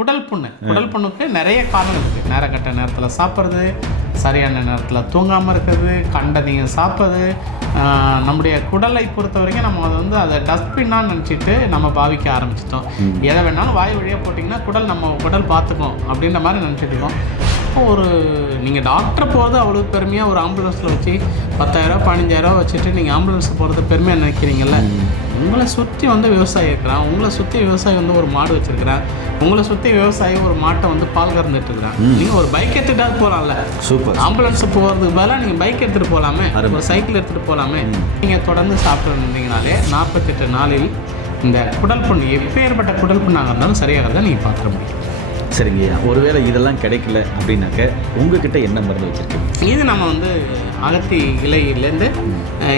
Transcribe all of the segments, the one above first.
குடல் புண்ணுக்கு நிறைய காரணம் இருக்குது. நேரக்கட்ட நேரத்தில் சாப்பிட்றது, சரியான நேரத்தில் தூங்காமல் இருக்கிறது, கண்டதையும் சாப்பிட்றது. நம்முடைய குடலை பொறுத்த வரைக்கும் நம்ம அதை டஸ்ட்பின்னாக நினச்சிட்டு நம்ம பாவிக்க ஆரம்பிச்சிட்டோம். எதை வேணாலும் வாய் வழியாக போட்டிங்கன்னா நம்ம குடல் பார்த்துக்கும் அப்படின்ற மாதிரி நினச்சிட்டு இருக்கோம். இப்போ நீங்கள் டாக்டர் போகிறது அவ்வளோ பெருமையாக ஒரு ஆம்புலன்ஸில் வச்சு 10,000 15,000 வச்சுட்டு நீங்கள் ஆம்புலன்ஸ் போகிறது பெருமையாக நினைக்கிறீங்கல்ல. உங்களை சுற்றி விவசாயி இருக்கிறான், உங்களை சுற்றி விவசாயி ஒரு மாடு வச்சுருக்கிறான், உங்களை சுற்றி விவசாயி ஒரு மாட்டை பால் கறந்துட்டு இருக்கிறான். நீங்கள் ஒரு பைக் எடுத்துகிட்டாவது போகலாம்ல. சூப்பர். ஆம்புலன்ஸ் போகிறதுக்கு பதிலாக நீங்கள் பைக் எடுத்துகிட்டு போகலாமே, ஒரு சைக்கிள் எடுத்துகிட்டு போகலாமே. நீங்கள் தொடர்ந்து சாப்பிட்டு இருந்தீங்கனாலே 48 நாளில் இந்த குடல் புண்ணு எப்பேற்பட்ட குடல் புண்ணாக இருந்தாலும் சரியாகிறத நீங்கள் பார்த்துட முடியும். சரிங்கய்யா, ஒருவேளை இதெல்லாம் கிடைக்கல அப்படின்னாக்க உங்ககிட்ட என்ன மருந்து வச்சுருக்கீங்க? இது நம்ம அகத்தி இலையிலேருந்து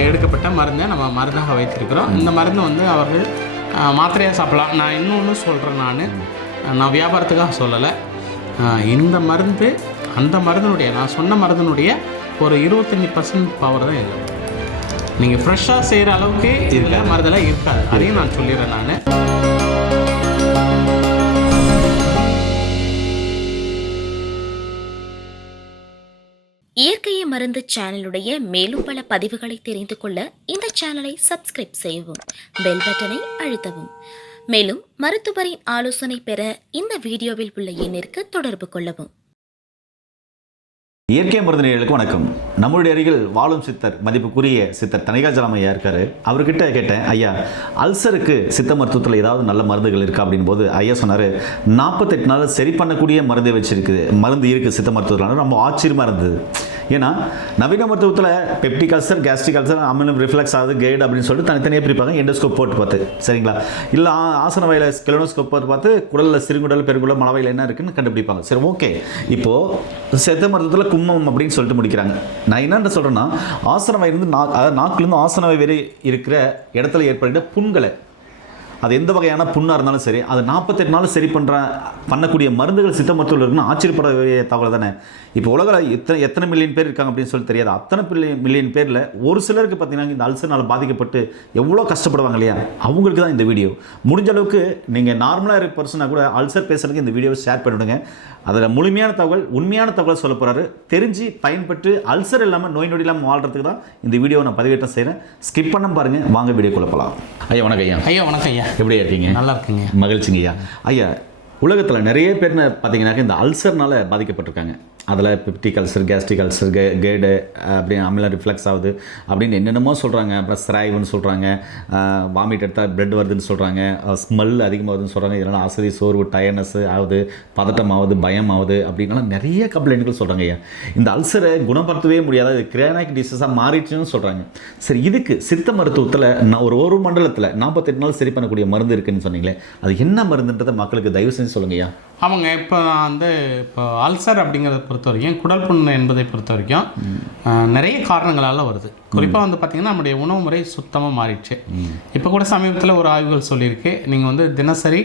எடுக்கப்பட்ட மருந்தை நம்ம மருந்தாக வைத்திருக்கிறோம். இந்த மருந்து அவர்கள் மாத்திரையாக சாப்பிடலாம். நான் இன்னொன்று சொல்கிறேன், நான் வியாபாரத்துக்காக சொல்லலை. இந்த மருந்து அந்த மருந்தினுடைய நான் சொன்ன மருந்தினுடைய ஒரு 25% பவர் தான் இல்லை. நீங்கள் ஃப்ரெஷ்ஷாக செய்கிற அளவுக்கு இதில் மருந்தெல்லாம் இருக்காது. அதையும் நான் சொல்லிடுறேன். நான் இயற்கையை மருந்து சேனலுடைய மேலும் பல பதிவுகளை தெரிந்து கொள்ள இந்த சேனலை சப்ஸ்கிரைப் செய்யவும், பெல் பட்டனை அழுத்தவும். மேலும் மருத்துவரின் ஆலோசனை பெற இந்த வீடியோவில் உள்ள எண்ணிற்கு தொடர்பு கொள்ளவும். இயற்கை மருந்தினர்களுக்கு வணக்கம். நம்மளுடைய அருகில் வாழும் சித்தர், மதிப்புக்குரிய சித்தர் தணிகாச்சலம் ஐயா இருக்காரு. அவர்கிட்ட கேட்டேன், ஐயா அல்சருக்கு சித்த மருத்துவத்தில் ஏதாவது நல்ல மருந்துகள் இருக்கா அப்படின் போது ஐயா சொன்னார், 48 நாள் சரி பண்ணக்கூடிய மருந்து இருக்குது சித்த மருத்துவத்தில். ரொம்ப ஆச்சரியமாக இருந்தது. ஏன்னா நவீன மருத்துவத்தில் பெப்டிக் அல்சர், கேஸ்ட்ரிக் அல்சர், அமிலம் ரிஃப்ளெக்ஸ் ஆகுது, கைடு அப்படின்னு சொல்லிட்டு தனித்தனியாக பிரிப்பாங்க. எண்டோஸ்கோப் போட்டு பார்த்து, சரிங்களா, இல்லை ஆசன வயலில் ஸ்கெலனோஸ்கோப் போட்டு பார்த்து குடலில் சிறுகுடல் பெருங்குடல் மலவையில் என்ன இருக்குன்னு கண்டுபிடிப்பாங்க. சரி, ஓகே. இப்போது சித்த மருத்துவத்தில் கும்மம் அப்படின்னு சொல்லிட்டு முடிக்கிறாங்க. நான் என்னென்ன சொல்கிறேன்னா, ஆசன வயிறு நாக்குலேருந்து ஆசன வயிறு இருக்கிற இடத்துல ஏற்படுகிற புண்களை, அது எந்த வகையான புண்ணாக இருந்தாலும் சரி, அது 48 நாள் சரி பண்ணக்கூடிய மருந்துகள் சித்த மருத்துவத்தில் இருக்குன்னு ஆச்சரியப்பட வேண்டிய தகவல் தானே. இப்போ உலகில் எத்தனை மில்லியன் பேர் இருக்காங்க அப்படின்னு சொல்லி தெரியாது. அத்தனை மில்லியன் பேரில் ஒரு சிலருக்கு பார்த்தீங்கன்னா இந்த அல்சர்னால் பாதிக்கப்பட்டு எவ்வளோ கஷ்டப்படுவாங்க இல்லையா, அவங்களுக்கு தான் இந்த வீடியோ. முடிஞ்ச அளவுக்கு நீங்கள் நார்மலாக இருக்க பர்சனாக கூட அல்சர் பேசுறதுக்கு இந்த வீடியோவை ஷேர் பண்ணிவிடுங்க. அதில் முழுமையான தகவல், உண்மையான தகவல் சொல்ல போகிறாரு. தெரிஞ்சு பயன்பட்டு அல்சர் இல்லாமல் நோய் நொடி இல்லாமல் வாழ்கிறதுக்கு தான் இந்த வீடியோவை நான் பதிவேற்றம் செய்கிறேன். ஸ்கிப் பண்ண பாருங்கள். வாங்க வீடியோ குழப்பலாம். ஐயா வணக்கம். ஐயா வணக்கம். ஐயா எப்படியா இருக்கீங்க? நல்லா இருக்குங்க. மகிழ்ச்சிங்க ஐயா. ஐயா, உலகத்தில் நிறைய பேர் பார்த்தீங்கன்னாக்க இந்த அல்சர்னால் பாதிக்கப்பட்டிருக்காங்க. அதில் peptic ulcer, gastric ulcer, guide அப்படின்னு அமிலம் ரிஃப்ளெக்ஸ் ஆகுது அப்படின்னு என்னென்னமோ சொல்கிறாங்க. அப்புறம் ஸ்ராய்வுன்னு சொல்கிறாங்க, வாமிட் எடுத்தால் பிளட் வருதுன்னு சொல்கிறாங்க, ஸ்மெல் அதிகமாக வருதுன்னு சொல்கிறாங்க. இதனால் அசதி, சோர்வு, டயர்னஸ் ஆகுது, பதட்டம் ஆகுது, பயம் ஆகுது அப்படின்னாலும் நிறைய கம்ப்ளைண்ட்கள் சொல்கிறாங்க. ஐயா, இந்த அல்சரை குணப்படுத்தவே முடியாத இது கிரானிக் டிசீஸாக மாறிடுச்சுன்னு சொல்கிறாங்க. சரி, இதுக்கு சித்த மருத்துவத்தில் நான் ஒரு மண்டலத்தில் 48 நாள் சரி பண்ணக்கூடிய மருந்து இருக்குதுன்னு சொன்னீங்களே, அது என்ன மருந்துன்றதை மக்களுக்கு தயவு செஞ்சு சொல்லுங்க ஐயா. அவங்க இப்போ அல்சர் அப்படிங்கிறத பொறுத்த வரைக்கும், குடல் புண்ணு என்பதை பொறுத்த வரைக்கும் நிறைய காரணங்களால் வருது. குறிப்பாக பார்த்திங்கன்னா நம்முடைய உணவு முறை சுத்தமாக மாறிடுச்சு. இப்போ கூட சமீபத்தில் ஒரு ஆய்வுகள் சொல்லியிருக்கு, நீங்கள் தினசரி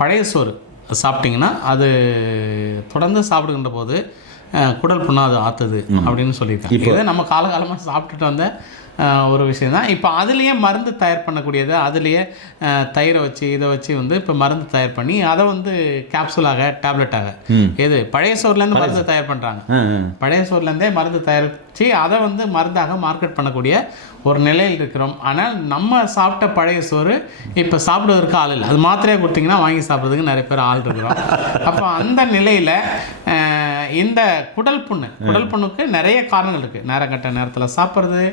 பழைய சோறு சாப்பிட்டிங்கன்னா அது தொடர்ந்து சாப்பிடுகின்ற போது குடல் புண்ணா அது ஆற்றுது அப்படின்னு சொல்லியிருக்காங்க. இது நம்ம காலகாலமாக சாப்பிட்டுட்டு வந்த ஒரு விஷயம் தான். இப்போ அதுலேயே மருந்து தயார் பண்ணக்கூடியது, அதுலேயே தயிரை வச்சு இதை வச்சு இப்போ மருந்து தயார் பண்ணி அதை கேப்சூலாக, டேப்லெட்டாக, எது பழைய சோர்லேருந்து மருந்து தயார் பண்ணுறாங்க. பழைய சோர்லேருந்தே மருந்து தயாரித்து அதை மருந்தாக மார்க்கெட் பண்ணக்கூடிய ஒரு நிலையில் இருக்கிறோம். ஆனால் நம்ம சாப்பிட்ட பழைய சோறு இப்போ சாப்பிடுவதற்கு ஆள் இல்லை. அது மாத்திரையாக கொடுத்தீங்கன்னா வாங்கி சாப்பிட்றதுக்கு நிறைய பேர் ஆள் இருக்கிறோம். அப்போ அந்த நிலையில் இந்த குடல் புண்ணுக்கு நிறைய காரணங்கள் இருக்குது. நேரக்கட்ட நேரத்தில் சாப்பிட்றது,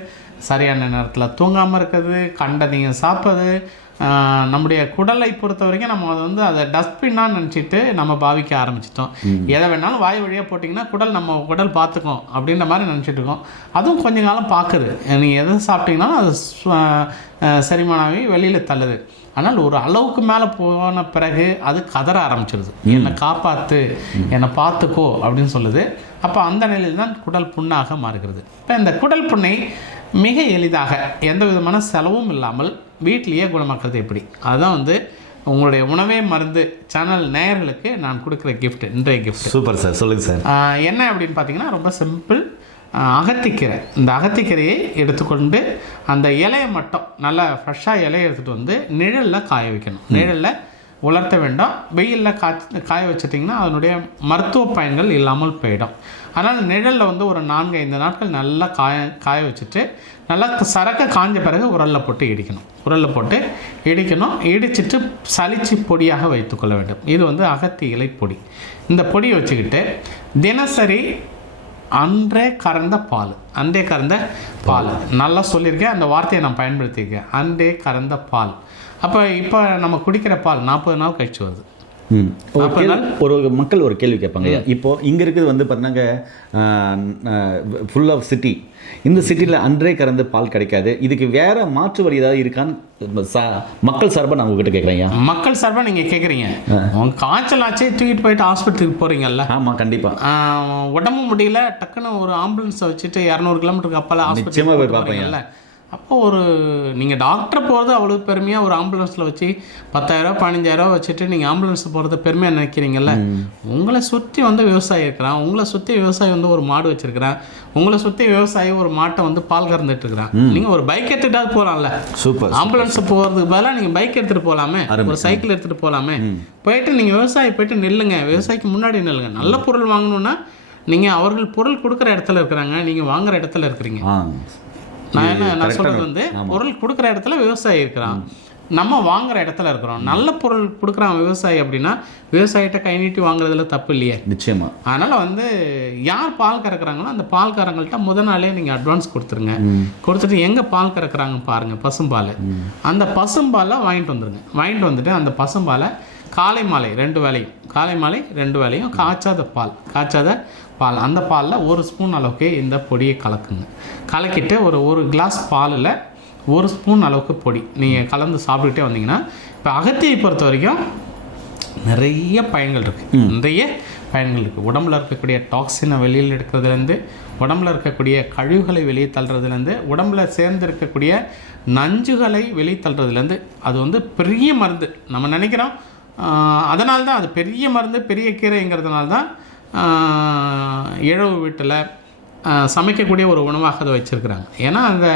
சரியான நேரத்தில் தூங்காமல் இருக்கிறது, கண்டதையும் சாப்பிட்றது. நம்முடைய குடலை பொறுத்த வரைக்கும் நம்ம அதை டஸ்ட்பின்னாக நினச்சிட்டு நம்ம பாவிக்க ஆரம்பிச்சிட்டோம். எதை வேணாலும் வாய் வழியாக போட்டிங்கன்னா நம்ம குடல் பார்த்துக்கும் அப்படின்ற மாதிரி நினச்சிட்டு இருக்கோம். அதுவும் கொஞ்ச காலம் பார்க்குது. நீங்கள் எதை சாப்பிட்டீங்கன்னாலும் அது செரிமானாகி வெளியில் தள்ளுது. ஆனால் ஒரு அளவுக்கு மேலே போன பிறகு அது கதற ஆரம்பிச்சிடுது, என்னை காப்பாற்று, என்னை பார்த்துக்கோ அப்படின்னு சொல்லுது. அப்போ அந்த நிலையில் தான் குடல் புண்ணாக மாறுகிறது. இப்போ இந்த குடல் புண்ணை மிக எளிதாக எந்த விதமான செலவும் இல்லாமல் வீட்டிலேயே குணமாக்குறது எப்படி, அதுதான் உங்களுடைய உணவே மருந்து சேனல் நேயர்களுக்கு நான் கொடுக்குற கிஃப்ட், இன்றைய கிஃப்ட். சூப்பர் சார், சொல்லுங்கள் சார். என்ன அப்படின்னு பார்த்தீங்கன்னா ரொம்ப சிம்பிள். அகத்திக்கீரை, இந்த அகத்திக்கீரையை எடுத்துக்கொண்டு அந்த இலையை மட்டும் நல்லா ஃப்ரெஷ்ஷாக இலையை எடுத்துகிட்டு நிழலில் காய வைக்கணும். நிழலில் உலர்த்த வேண்டும். வெயிலில் காய வச்சிட்டிங்கன்னா அதனுடைய மருத்துவ பயன்கள் இல்லாமல் போயிடும். அதனால் நிழலில் வந்து ஒரு 4-5 நாட்கள் நல்லா காய வச்சுட்டு நல்லா சரக்க காஞ்ச பிறகு உரலில் போட்டு இடிக்கணும். உரலில் போட்டு இடிச்சிட்டு சலிச்சு பொடியாக வைத்துக்கொள்ள வேண்டும். இது வந்து அகத்தி இலை பொடி. இந்த பொடியை வச்சுக்கிட்டு தினசரி அன்றே கறந்த பால் நல்லா சொல்லியிருக்கேன், அந்த வார்த்தையை நான் பயன்படுத்தியிருக்கேன். அன்றே கறந்த பால். அப்போ இப்போ நம்ம குடிக்கிற பால் 40 நாள் கழிச்சு வருது. ஒரு மக்கள் ஒரு கேள்வி கேட்பாங்க, இப்போ இங்கே இருக்குது வந்து பார்த்தீங்கன்னா ஃபுல் ஆஃப் சிட்டி, இந்த சிட்டியில் அன்றே கறந்து பால் கிடைக்காது, இதுக்கு வேற மாற்று வழி ஏதாவது இருக்கான்னு மக்கள் சார்பாக நான் உங்ககிட்ட கேட்குறேன். மக்கள் சார்பாக நீங்கள் கேட்குறீங்க, உங்க காய்ச்சல் ஆச்சே தூக்கிட்டு போயிட்டு ஹாஸ்பிட்டலுக்கு போகிறீங்கல்ல? ஆமாம், கண்டிப்பாக. உடம்பு முடியல, டக்குன்னு ஒரு ஆம்புலன்ஸை வச்சுட்டு 200 கிலோமீட்டருக்கு அப்பால் நிச்சயமாக போய் பார்ப்பீங்கல்ல. அப்போது நீங்கள் டாக்டர் போகிறது அவ்வளோ பெருமையாக ஒரு ஆம்புலன்ஸில் வச்சு 10,000 15,000 வச்சுட்டு நீங்கள் ஆம்புலன்ஸ் போகிறத பெருமையாக நினைக்கிறீங்கல்ல. உங்களை சுற்றி வந்து விவசாயி இருக்கிறான், உங்களை சுற்றி விவசாயி வந்து ஒரு மாடு வச்சுருக்கிறான், உங்களை சுற்றி விவசாயி ஒரு மாட்டை வந்து பால் கறந்துட்டு இருக்கிறான். நீங்கள் ஒரு பைக் எடுத்துகிட்டாவது போகலாம்ல. சூப்பர். ஆம்புலன்ஸ் போகிறதுக்கு பதிலாக நீங்கள் பைக் எடுத்துகிட்டு போகலாமே, ஒரு சைக்கிள் எடுத்துகிட்டு போகலாமே. போயிட்டு நீங்கள் விவசாயி போயிட்டு நில்லுங்க, விவசாயிக்கு முன்னாடி நில்லுங்க. நல்ல பொருள் வாங்கணுன்னா நீங்கள் அவர்கள் பொருள் கொடுக்குற இடத்துல இருக்கிறாங்க, நீங்கள் வாங்குற இடத்துல இருக்கிறீங்க. நான் சொல்கிறது வந்து பொருள் கொடுக்குற இடத்துல விவசாயி இருக்கிறான், நம்ம வாங்குற இடத்துல இருக்கிறோம். நல்ல பொருள் கொடுக்குறான் விவசாயி அப்படின்னா விவசாயிட்ட கை நீட்டி வாங்குறதுல தப்பு இல்லையே? நிச்சயமா. அதனால் வந்து யார் பால் கறக்குறாங்களோ அந்த பால்காரங்கள்ட்ட முதல் நாளே நீங்கள் அட்வான்ஸ் கொடுத்துருங்க. கொடுத்துட்டு எங்கே பால் கறக்குறாங்க பாருங்கள், பசும்பால். அந்த பசும்பாலை வாங்கிட்டு வந்துடுங்க. வாங்கிட்டு வந்துட்டு அந்த பசும்பாலை காலை மாலை 2 வேளையும் காய்ச்சாத பால், அந்த பாலில் 1 ஸ்பூன் அளவுக்கு இந்த பொடியை கலக்கிட்டு ஒரு கிளாஸ் பாலில் 1 ஸ்பூன் அளவுக்கு பொடி நீங்கள் கலந்து சாப்பிட்டுட்டே வந்தீங்கன்னா, இப்போ அகத்தியை பொறுத்த வரைக்கும் நிறைய பயன்கள் இருக்குது. உடம்புல இருக்கக்கூடிய டாக்ஸினை வெளியில் எடுக்கிறதுலேருந்து, உடம்புல இருக்கக்கூடிய கழிவுகளை வெளியே தள்ளுறதுலேருந்து, உடம்புல சேர்ந்து இருக்கக்கூடிய நஞ்சுகளை வெளியே தள்ளுறதுலேருந்து, அது வந்து பெரிய மருந்து நம்ம நினைக்கிறோம். அதனால்தான் அது பெரிய மருந்து, பெரிய கீரைங்கிறதுனால தான் இழவு வீட்டில் சமைக்கக்கூடிய ஒரு உணவாக அதை வச்சுருக்குறாங்க. ஏன்னா அந்த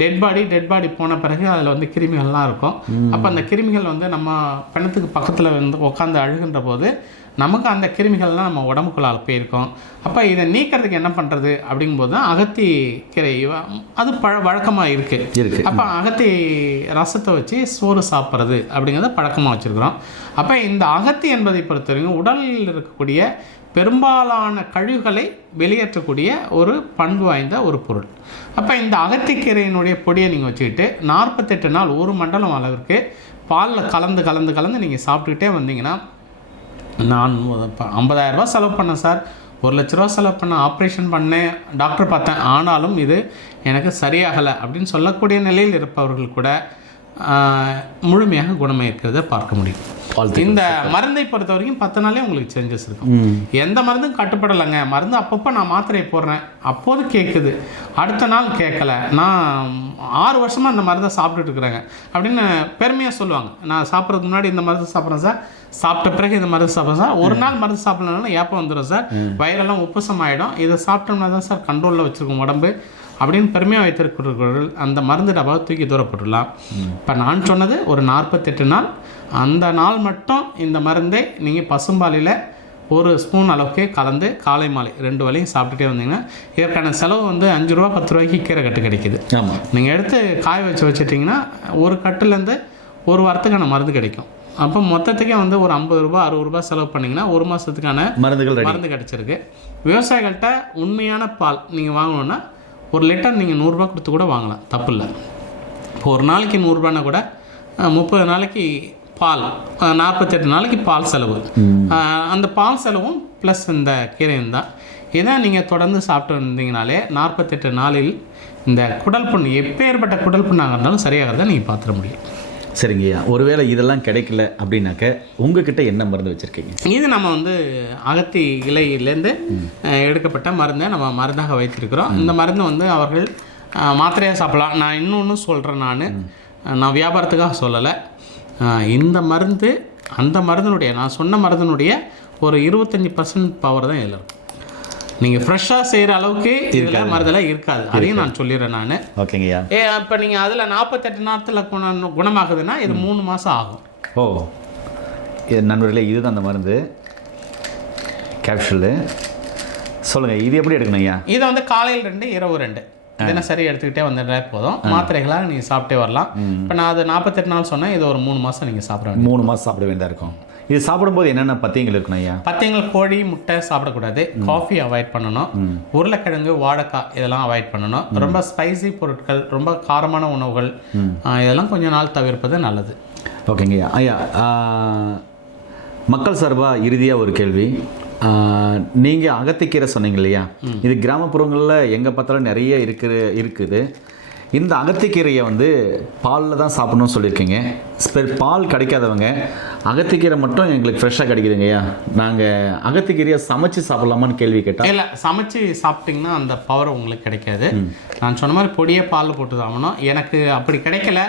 டெட் பாடி போன பிறகு அதில் வந்து கிருமிகள்லாம் இருக்கும். அப்போ அந்த கிருமிகள் வந்து நம்ம பிணத்துக்கு பக்கத்தில் வந்து உட்காந்து அழுகின்ற போது நமக்கு அந்த கிருமிகள்லாம் நம்ம உடம்புக்குள்ளால் போயிருக்கோம். அப்போ இதை நீக்கிறதுக்கு என்ன பண்ணுறது அப்படிங்கும்போது தான் அகத்தி கீரை அது வழக்கமாக இருக்குது. அப்போ அகத்தி ரசத்தை வச்சு சோறு சாப்பிட்றது அப்படிங்கிறத பழக்கமாக வச்சுருக்கிறோம். அப்போ இந்த அகத்தி என்பதை பொறுத்தவரைக்கும் உடலில் இருக்கக்கூடிய பெரும்பாலான கழிவுகளை வெளியேற்றக்கூடிய ஒரு பண்பு வாய்ந்த ஒரு பொருள். அப்போ இந்த அகத்திக்கீரையினுடைய பொடியை நீங்கள் வச்சுக்கிட்டு 48 நாள் 1 மண்டலம் அளவிற்கு பாலில் கலந்து நீங்கள் சாப்பிட்டுக்கிட்டே வந்தீங்கன்னா, நான் 50,000 ரூபா செலவு பண்ணேன் சார், 1,00,000 ரூபா செலவு பண்ண ஆப்ரேஷன் பண்ணேன், டாக்டர் பார்த்தேன், ஆனாலும் இது எனக்கு சரியாகலை அப்படின்னு சொல்லக்கூடிய நிலையில் இருப்பவர்கள் கூட முழுமையாக குணமாயிருக்கிறத பார்க்க முடியும். இந்த மருந்தை பொறுத்த வரைக்கும் 10 நாளே உங்களுக்கு சேஞ்சஸ் இருக்கும். எந்த மருந்தும் கட்டுப்படலைங்க, மருந்து அப்பப்போ நான் மாத்திரையை போடுறேன், அப்போது கேட்குது, அடுத்த நாள் கேட்கல, நான் 6 வருஷமாக அந்த மருந்தை சாப்பிட்டுட்டு இருக்கிறேங்க அப்படின்னு பெருமையாக சொல்லுவாங்க. நான் சாப்பிட்றதுக்கு முன்னாடி இந்த மருந்து சாப்பிட்றேன் சார், சாப்பிட்ட பிறகு இந்த மருந்து சாப்பிட்றேன் சார், ஒரு நாள் மருந்து சாப்பிட்லனாலும் ஏப்பம் வந்துடும் சார், வயிறெல்லாம் உப்புசம் ஆகிடும், இதை சாப்பிட்டோம்னா தான் சார் கண்ட்ரோலில் வச்சுருக்கோம் உடம்பு அப்படின்னு பெருமையாக வைத்திருக்கிறவர்கள் அந்த மருந்து டப்பாவை தூக்கி தூரப்பட்டுடலாம். இப்போ நான் சொன்னது ஒரு 48 நாள், அந்த நாள் மட்டும் இந்த மருந்தை நீங்கள் பசும்பாலில் 1 ஸ்பூன் அளவுக்கு கலந்து காலை மாலை 2 வேளையும் சாப்பிட்டுட்டே வந்தீங்கன்னா இதற்கான செலவு வந்து 5 ரூபா 10 ரூபாய்க்கு கீரை கட்டு கிடைக்குது. நீங்கள் எடுத்து காய வச்சுட்டிங்கன்னா ஒரு கட்டுலேருந்து 1 வாரத்துக்கான மருந்து கிடைக்கும். அப்போ மொத்தத்துக்கே வந்து ஒரு 50 ரூபா 60 ரூபா செலவு பண்ணிங்கன்னா 1 மாதத்துக்கான மருந்து கிடைச்சிருக்கு. விவசாயிகள்கிட்ட உண்மையான பால் நீங்கள் வாங்கணுன்னா 1 லிட்டர் நீங்கள் 100 ரூபா கொடுத்து கூட வாங்கலாம், தப்பு இல்லை. இப்போ ஒரு நாளைக்கு 100 ரூபான்னா கூட 30 நாளைக்கு பால், 48 நாளைக்கு பால் செலவு. அந்த பால் செலவும் ப்ளஸ் இந்த கீரையும் தான். இதை நீங்கள் தொடர்ந்து சாப்பிட்டு வந்தீங்கனாலே 48 நாளில் இந்த குடல் புண், எப்பேற்பட்ட குடல் புண்ணாக இருந்தாலும் சரியாகிறத நீங்கள் பார்த்துட முடியும். சரிங்கய்யா, ஒருவேளை இதெல்லாம் கிடைக்கல அப்படின்னாக்க உங்ககிட்ட என்ன மருந்து வச்சுருக்கீங்க? இது நம்ம வந்து அகத்தி இலையிலேருந்து எடுக்கப்பட்ட மருந்தை நம்ம மருந்தாக வைத்திருக்கிறோம். இந்த மருந்து வந்து அவர்கள் மாத்திரையாக சாப்பிடலாம். நான் இன்னொன்று சொல்கிறேன், நான் வியாபாரத்துக்காக சொல்லலை. இந்த மருந்து அந்த மருந்தினுடைய, நான் சொன்ன மருந்தினுடைய ஒரு 25% பவர் தான் இதில் இருக்கும். நீங்கள் ஃப்ரெஷ்ஷாக செய்கிற அளவுக்கு இதில் மருந்தெல்லாம் இருக்காது, அதையும் நான் சொல்லிடுறேன் நான். ஓகேங்கய்யா. இப்போ நீங்கள் அதில் 48 நாட்களில் குணமாகுதுன்னா இது 3 மாதம் ஆகும். நண்பர்களே, இதுதான் அந்த மருந்து கேப்சூலு. சொல்லுங்கள், இது எப்படி எடுக்கணும் ஐயா? இதை வந்து காலையில் 2 இரவு 2 தினசரி எடுத்துக்கிட்டே வந்துட்டே போதும். மாத்திரைகளாக நீங்கள் சாப்பிட்டே வரலாம். இப்போ நான் அது 48 நாள் சொன்னேன், இது ஒரு 3 மாதம் நீங்கள் சாப்பிட வேண்டிய 3 மாதம் சாப்பிட வேண்டியதாக இருக்கும். இது சாப்பிடும்போது என்னென்ன பத்தியங்கள் இருக்கணும் ஐயா? பத்தியங்கள் கோழி முட்டை சாப்பிடக்கூடாது, காஃபி அவாய்ட் பண்ணணும், உருளைக்கிழங்கு வாழைக்காய் இதெல்லாம் அவாய்ட் பண்ணணும், ரொம்ப ஸ்பைசி பொருட்கள் ரொம்ப காரமான உணவுகள் இதெல்லாம் கொஞ்ச நாள் தவிர்ப்பது நல்லது. ஓகேங்க ஐயா. மக்கள் சார்பாக இறுதியாக ஒரு கேள்வி. நீங்கள் அகத்திக்கீரை சொன்னீங்க இல்லையா? இது கிராமப்புறங்களில் எங்கே பார்த்தாலும் நிறைய இருக்குது. இந்த அகத்திக்கீரையை வந்து பாலில் தான் சாப்பிடணும்னு சொல்லியிருக்கீங்க. பால் கிடைக்காதவங்க அகத்திக்கீரை மட்டும் எங்களுக்கு ஃப்ரெஷ்ஷாக கிடைக்குதுங்கய்யா, நாங்கள் அகத்திக்கீரையை சமைச்சு சாப்பிட்லாமான்னு கேள்வி கேட்டால். இல்லை, சமைச்சு சாப்பிட்டிங்கன்னா அந்த பவர் உங்களுக்கு கிடைக்காது. நான் சொன்ன மாதிரி பொடியே பாலில் போட்டு சாப்பிடணும். எனக்கு அப்படி கிடைக்கல,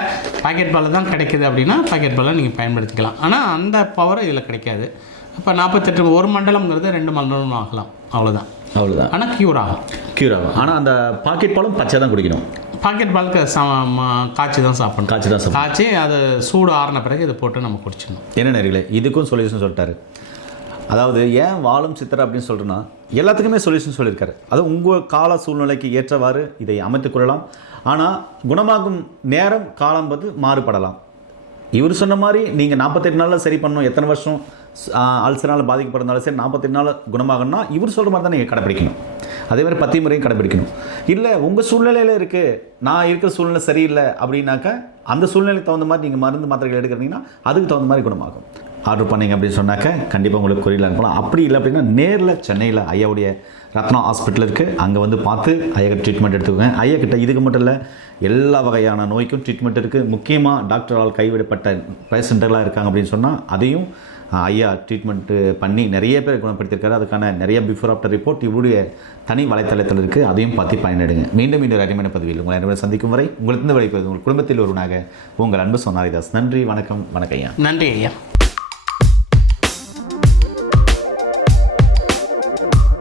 பாக்கெட் பால் தான் கிடைக்குது அப்படின்னா பாக்கெட் பாலை நீங்கள் பயன்படுத்திக்கலாம். ஆனால் அந்த பவர் இதில் கிடைக்காது. இப்போ 48 1 மண்டலம்ங்கிறது 2 மண்டலம் ஆகலாம், அவ்வளோதான். ஆனால் க்யூர் ஆகும். ஆனால் அந்த பாக்கெட் பாலும் பச்சை தான் குடிக்கணும். பாக்கெட் பாலுக்கு காய்ச்சி தான் சாப்பிடணும். காய்ச்சி அது சூடு ஆறின பிறகு இதை போட்டு நம்ம குடிச்சிடணும். என்ன நேர்களே, இதுக்கும் சொல்யூஷன் சொல்லிட்டாரு. அதாவது ஏன் வாழும் சித்தர் அப்படின்னு சொல்கிறேன்னா, எல்லாத்துக்குமே சொல்யூஷன் சொல்லியிருக்காரு. அது உங்கள் கால சூழ்நிலைக்கு ஏற்றவாறு இதை அமைத்துக் கொள்ளலாம். ஆனால் குணமாகும் நேரம் காலம் மாறுபடலாம். இவர் சொன்ன மாதிரி நீங்கள் 48 நாளில் சரி பண்ணணும். எத்தனை வருஷம் அல்சரால் பாதிக்கப்படுறதுனால சரி 48 நாள் குணமாகணும்னா இவர் சொல்கிற மாதிரி தான் நீங்கள் கடைப்பிடிக்கணும். அதே மாதிரி 10 முறையும் கடைப்பிடிக்கணும். இல்லை உங்கள் சூழ்நிலையில் இருக்குது, நான் இருக்கிற சூழ்நிலை சரியில்லை அப்படின்னாக்கா அந்த சூழ்நிலைக்கு தகுந்த மாதிரி நீங்கள் மருந்து மாத்திரைகள் எடுக்கிறீங்கன்னா அதுக்கு தகுந்த மாதிரி குணமாகும். ஆர்டர் பண்ணிங்க அப்படின்னு சொன்னாக்க கண்டிப்பாக உங்களுக்கு கொரியரில் அனுப்பலாம். அப்படி இல்லை அப்படின்னா நேரில் சென்னையில் ஐயாவுடைய ரத்னா ஹாஸ்பிட்டல் இருக்குது, அங்கே வந்து பார்த்து ஐயா ட்ரீட்மெண்ட் எடுத்துக்கோங்க. ஐயா கிட்ட இதுக்கு மட்டும் இல்லை, எல்லா வகையான நோய்க்கும் ட்ரீட்மெண்ட் இருக்குது. முக்கியமாக டாக்டரால் கைவிடப்பட்ட பேஷண்ட்டுகளாக இருக்காங்க அப்படின்னு சொன்னால் அதையும் ஐயா ட்ரீட்மெண்ட்டு பண்ணி நிறைய பேர் குணப்படுத்தியிருக்காரு. அதுக்கான நிறைய பிஃபோர் ஆஃப்டர் ரிப்போர்ட் இவருடைய தனி வலைத்தளத்தில் இருக்குது, அதையும் பார்த்து பயனடைங்க. மீண்டும் இன்னொரு அருமையான பதிவில் உங்களை அனைவரும் சந்திக்கும் வரை உங்களிருந்து விடைபெறுவது உங்கள் குடும்பத்தில் ஒருவனாக உங்கள் அன்பு சொன்னாரிதாஸ். நன்றி, வணக்கம். வணக்கம் ஐயா. நன்றி ஐயா.